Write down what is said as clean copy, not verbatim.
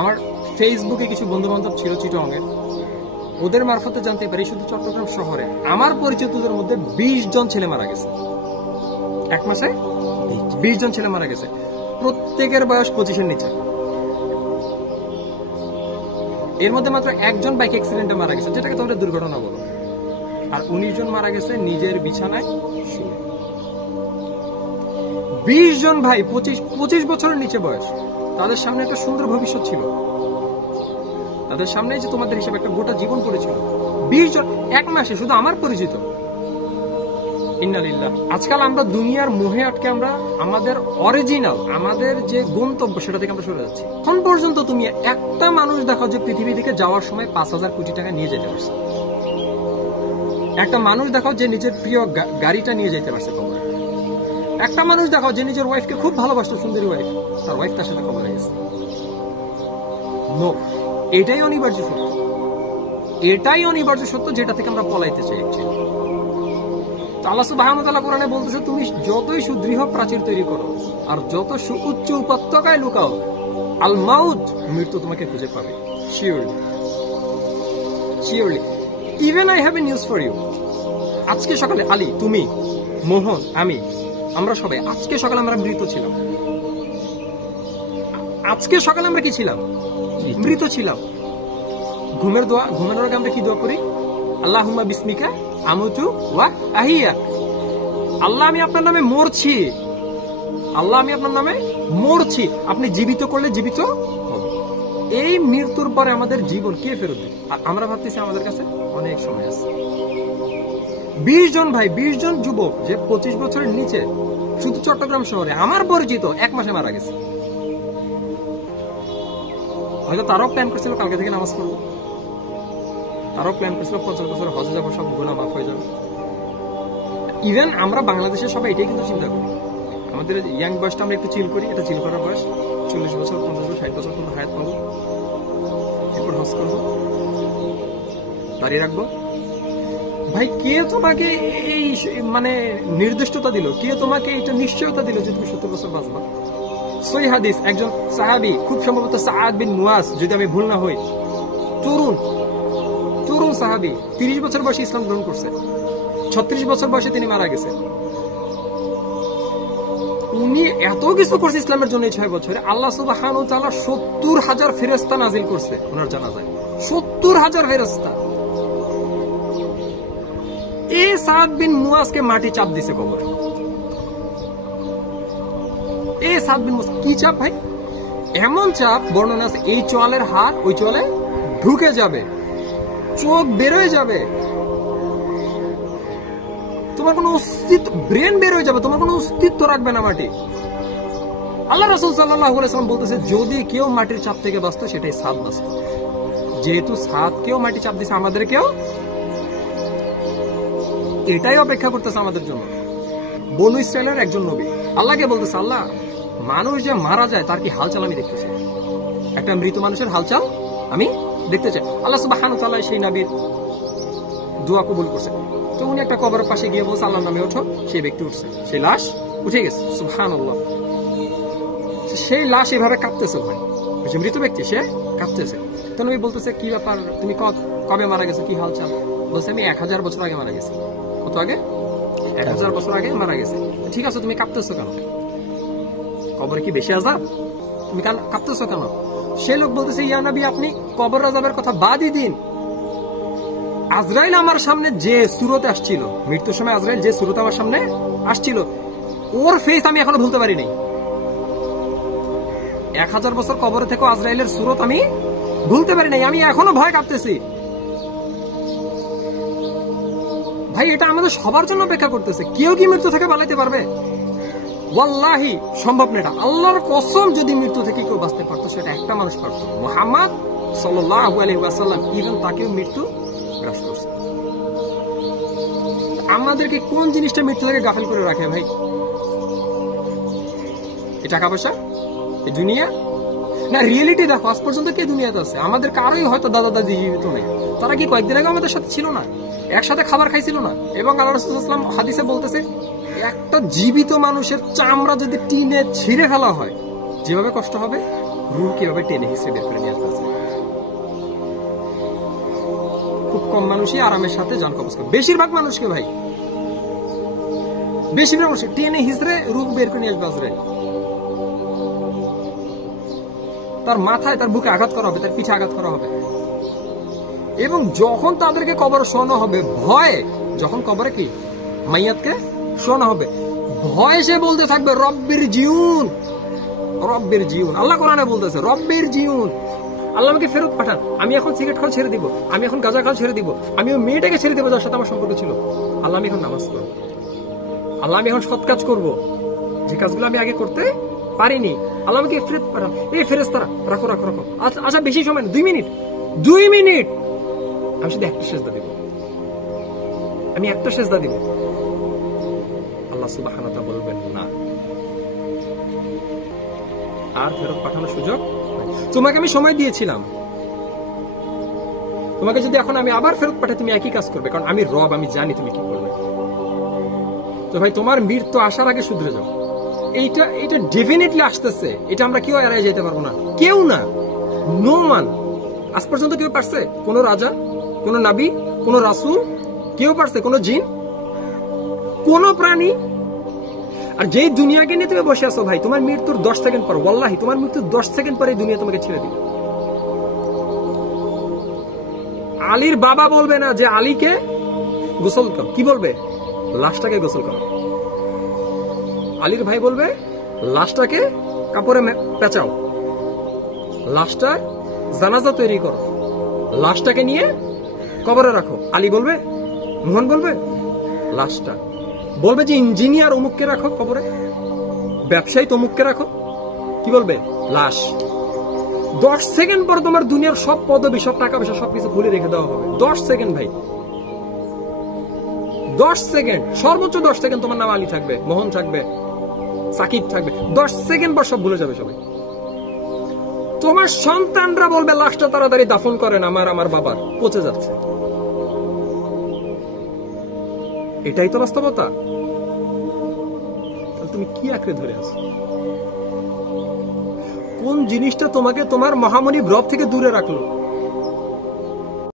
আমার ফেসবুকে কিছু বন্ধু বান্ধব ছিল চিটাগংয়ের, ওদের মারফতে জানতে পারি শুধু চট্টগ্রাম শহরে আমার পরিচিতদের মধ্যে 20 জন ছেলে মারা গেছে। এক মাসে 20 জন ছেলে মারা গেছে, প্রত্যেকের বয়স 25-এর নিচে। এর মধ্যে মাত্র একজন বাইক অ্যাক্সিডেন্টে মারা গেছে, যেটাকে তোমরা দুর্ঘটনা বলো। আর 19 জন মারা গেছে নিজের বিছানায় শুয়ে। 20 জন ভাই 25 বছরের নিচে বয়স, তাদের সামনে একটা সুন্দর ভবিষ্যৎ ছিল, তাদের সামনে যে তোমাদের হিসেবে একটা গোটা জীবন পড়েছিল। 20 জন এক মাসে, শুধু আমার পরিচিত। ইন্নালিল্লাহ। আজকাল আমরা দুনিয়ার মোহে আটকে আমরা আমাদের অরিজিনাল, আমাদের যে গন্তব্য সেটা থেকে আমরা সরে যাচ্ছি। এখন পর্যন্ত তুমি একটা মানুষ দেখো যে পৃথিবী থেকে যাওয়ার সময় 5,000 কোটি টাকা নিয়ে যেতে পারছে। একটা মানুষ দেখাও যে নিজের প্রিয় গাড়িটা নিয়ে যেতে পারছে কবরে। একটা মানুষ দেখাও যে নিজের ওয়াইফকে খুব ভালোবাসতো, সুন্দরী ওয়াইফ, তার ওয়াইফ তার সাথে কবরে গেছে। নো, এটাই অনিবার্য সত্য, এটাই অনিবার্য সত্য, যেটা থেকে আমরা পলাইতে চাই। তো আল্লাহ সুবহানাহু ওয়া তাআলা কোরআনে বলতেছে, তুমি যতই সুদৃঢ় প্রাচীর তৈরি করো আর যত উচ্চ উপত্যকায় লুকাও, আল মাউত, মৃত্যু তোমাকে খুঁজে পাবে। Surely, surely. Even I have a news for you. আজকে সকালে আলী, তুমি, মোহন, আমি, আমরা সবাই আজকে সকালে আমরা মৃত ছিলাম। আজকে সকালে আমরা কি ছিলাম? মৃত ছিলাম। ঘুমের দোয়া, ঘুমানোর আগে আমরা কি দোয়া করি? আল্লাহুম্মা বিসমিকা আমুতু ওয়া আহিয়া। আল্লাহ, আমি আপনার নামে মরছি। আল্লাহ, আমি আপনার নামে মরছি। আপনি জীবিত করলে জীবিত হবে। এই মৃত্যুর পরে আমাদের জীবন কে ফেরত দেবে? আর আমরা ভাবতেছি আমাদের কাছে অনেক সময় আছে। 20 জন ভাই, 20 জন যুবক যে 25 বছরের নিচে, শুধু চট্টগ্রাম শহরে আমার পরিচিত, এক মাসে মারা গেছে। হয়তো তারাও প্ল্যান করছিল কালকে থেকে নামাজ পড়বো, তারাও প্ল্যান করছিল 50 বছর হজে যাবো, সব গুনাহ মাফ হয়ে যাবে। ইভেন আমরা বাংলাদেশের সবাই এটাই কিন্তু চিন্তা করি। আমাদের ইয়াং বয়সটা আমরা একটু চিল করি, এটা চিল করার বয়স। 40 বছর, 50 বছর, 60 বছর পর্যন্ত হায়াত পাবো, এরপর হজ করবো, দাঁড়িয়ে রাখবো। ভাই, কে তোমাকে এই মানে নির্দিষ্টতা দিল? কে তোমাকে এটা নিশ্চয়তা দিল যে তুমি 70 বছর বাঁচবা? সহিহ হাদিস, একজন সাহাবী, খুব সম্ভবত সাআদ বিন মুয়াজ, যদি আমি ভুল না হই, তরুণ সাহাবী, 30 বছর বয়সে ইসলাম গ্রহণ করছে, 36 বছর বয়সে তিনি মারা গেছে। উনি এত কিছু করছে ইসলামের জন্য। 6 বছরে আল্লাহ সুবহানাহু ওয়া তাআলা 70,000 ফেরেশতা নাজিল করছে ওনার জানাজায়। 70,000 ফেরেশতা। এই সাআদ বিন মুয়াজকে মাটি চাপ দিছে কবরে। এই সাআদ বিন মুয়াজ কি চাপ ভাই? এমন চাপ, বর্ণনা আছে, এই চোয়ালের হাত ওই চোয়ালে ঢুকে যাবে, চোখ বের হয়ে যাবে, তোমার কোনো অস্তিত্ব, ব্রেন বের হয়ে যাবে, তোমার কোনো অস্তিত্ব রাখবে না মাটি। আল্লাহ রাসূল সাল্লাল্লাহু আলাইহি ওয়াসাল্লাম বলতেছে, যদি কেউ মাটির চাপ থেকে বাঁচতো সেটাই সাদ বাঁচত। যেহেতু সাদ কেউ মাটি চাপ দিছে, আমাদেরকেও এটাই অপেক্ষা করতেছে আমাদের জন্য। বনু ইসরায়েলের একজন নবী আল্লাহকে বলতেছে, আল্লাহ, মানুষ যে মারা যায় তার কি হালচাল আমি দেখতে চাই, একটা মৃত মানুষের হালচাল আমি দেখতে চাই। আল্লাহ সুবহানাহু ওয়া তাআলা সেই নবীর দোয়া কবুল করছে। তো উনি একটা কবরের পাশে গিয়ে বলছে, আল্লাহর নামে ওঠো। সেই ব্যক্তি উঠছে, সেই লাশ উঠে গেছে। সুবহানাল্লাহ। সেই লাশ এভাবে কাঁপতেছে ভাই, যে মৃত ব্যক্তি সে কাঁপতেছে। তো নবী বলতেছে, কি ব্যাপার, তুমি কবে মারা গেছো, কি হালচাল? বলছে, আমি 1000 বছর আগে মারা গেছি। কত আগে? 1000 বছর আগে মারা গেছে। ঠিক আছে, তুমি কাঁপতেছো কেন? কবরে কি বেশি আযাব? তুমি কাঁপতেছো কেন? সে লোক বলতেছে, ইয়া নবী, আপনি কবর আযাবের কথা বাদই দিন। আজরাইল আমার সামনে যে সুরতে আসছিল, মৃত্যুর সময় আজরাইল যে সুরতে আমার সামনে আসছিল, ওর ফেস আমি এখনো ভুলতে পারি নাই। 1000 বছর কবরে থেকে আজরাইলের সুরত আমি ভুলতে পারি নাই। আমি এখনো ভয় কাঁপতেছি। ভাই, এটা আমাদের সবার জন্য অপেক্ষা করতেছে। কেউ কি মৃত্যু থেকে পালাইতে পারবে? ওয়াল্লাহি সম্ভব না। এটা আল্লাহর কসম, যদি মৃত্যু থেকে কেউ বাঁচতে পারতো সেটা একটা মানুষ পারতো, মুহাম্মদ সাল্লাল্লাহু আলাইহি ওয়াসাল্লাম। ইভেন তাকেও মৃত্যু গ্রাস করছে। আমাদেরকে কোন জিনিসটা মৃত্যু থেকে গাফিল করে রাখে ভাই? এই টাকা পয়সা, এই দুনিয়া না? রিয়েলিটি দেখো, আজ পর্যন্ত কে দুনিয়াতে আছে? আমাদের কারোই হয়তো দাদা দাদি জীবিত নেই। তারা কি কয়েকদিন আগে আমাদের সাথে ছিল না? একসাথে খাবার খাইছিল না? এবং আল্লাহ রাসূল সাল্লাল্লাহু আলাইহি ওয়াসাল্লাম হাদিসে বলতেছে, একটা জীবিত মানুষের চামড়া যদি টিনে ছিঁড়ে ফেলা হয় যেভাবে কষ্ট হবে, রুহ কিভাবে টেনে হিসেবে বের করে নিয়ে আসতেছে। খুব কম মানুষই আরামের সাথে জান কবজ করে, বেশিরভাগ মানুষকে ভাই, বেশিরভাগ মানুষ টেনে হিসড়ে রুহ বের করে নিয়ে আসবে। তার মাথায়, তার বুকে আঘাত করা হবে, তার পিঠে আঘাত করা হবে। এবং যখন তাদেরকে কবরে শোয়ানো হবে, ভয়ে, যখন কবরে কি মাইয়াতকে শোয়ানো হবে, ভয় সে বলতে থাকবে রব্বির জিউন, রব্বির জিউন। আল্লাহ কোরআনে বলতেছে রব্বির জিউন, আল্লাহ আমাকে ফেরত পাঠান, আমি এখন সিগারেট খাওয়া ছেড়ে দিব, আমি এখন গাঁজা খাওয়া ছেড়ে দিব, আমি ওই মেয়েটাকে ছেড়ে দেবো যার সাথে আমার সম্পর্ক ছিল। আল্লাহ আমি এখন নামাজ পড়ব, আল্লাহ আমি এখন সৎ কাজ করবো, যে কাজগুলো আমি আগে করতে পারিনি। আল্লাহ আমাকে ফেরত পাঠান। এই ফেরেশতারা রাখো রাখো রাখো, আচ্ছা বেশি সময় না, 2 মিনিট, আমি শুধু একটা সেজদা দিব, আমি একটা সেজদা দিব। আল্লাহ সুবহানাহু ওয়া তাআলা বলবেন না, আর ফেরত পাঠানোর সুযোগ নাই। তোমাকে আমি সময় দিয়েছিলাম, তোমাকে যদি এখন আমি আবার ফেরত পাঠাই তুমি একই কাজ করবে, কারণ আমি রব, আমি জানি তুমি কি করবে। তো ভাই তোমার মৃত্যু আসার আগে শুধরে যাও। এইটা ডেফিনেটলি আসতেছে, এটা আমরা কেউ এড়াই যেতে পারবো না, কেউ না, নো ওয়ান। আজ পর্যন্ত কেউ পারছে? কোন রাজা, কোন নবী, কোন রাসূল, কেউ পারছে? কোন জিন, কোন প্রাণী? আর যেই দুনিয়াকে নিয়ে তুমি বসে আছো ভাই, তোমার মৃত্যুর 10 সেকেন্ড পর, ওয়াল্লাহি তোমার মৃত্যুর 10 সেকেন্ড পরে দুনিয়া তোমাকে ছেড়ে দিবে। আলীর বাবা বলবে না যে আলীকে গোসল কর, কি বলবে? লাশটাকে গোসল কর। আলীর ভাই বলবে লাশটাকে কাপড়ে পেঁচাও, লাশটার জানাজা তৈরি করো, লাশটাকে নিয়ে কবরে রাখো। আলী বলবে, মোহন বলবে লাশটা, বলবে যে ইঞ্জিনিয়ার অমুককে রাখো কবরে, ব্যবসায়ী তমুককে রাখো, কি বলবে? লাশ। 10 সেকেন্ড পর তোমার দুনিয়ার সব পদবি, সব টাকা পয়সা, সবকিছু খুলে রেখে দেওয়া হবে। 10 সেকেন্ড ভাই, 10 সেকেন্ড, সর্বোচ্চ 10 সেকেন্ড তোমার নাম আলী থাকবে, মোহন থাকবে, সাকিব থাকবে। 10 সেকেন্ড পর সব ভুলে যাবে সবাই। তোমার সন্তানরা বলবে লাশটা তাড়াতাড়ি দাফন করেন, আমার বাবার পচে যাচ্ছে। এটাই তো বাস্তবতা। তুমি কি আঁকড়ে ধরে আছো? কোন জিনিসটা তোমাকে তোমার মহামণি রব থেকে দূরে রাখলো?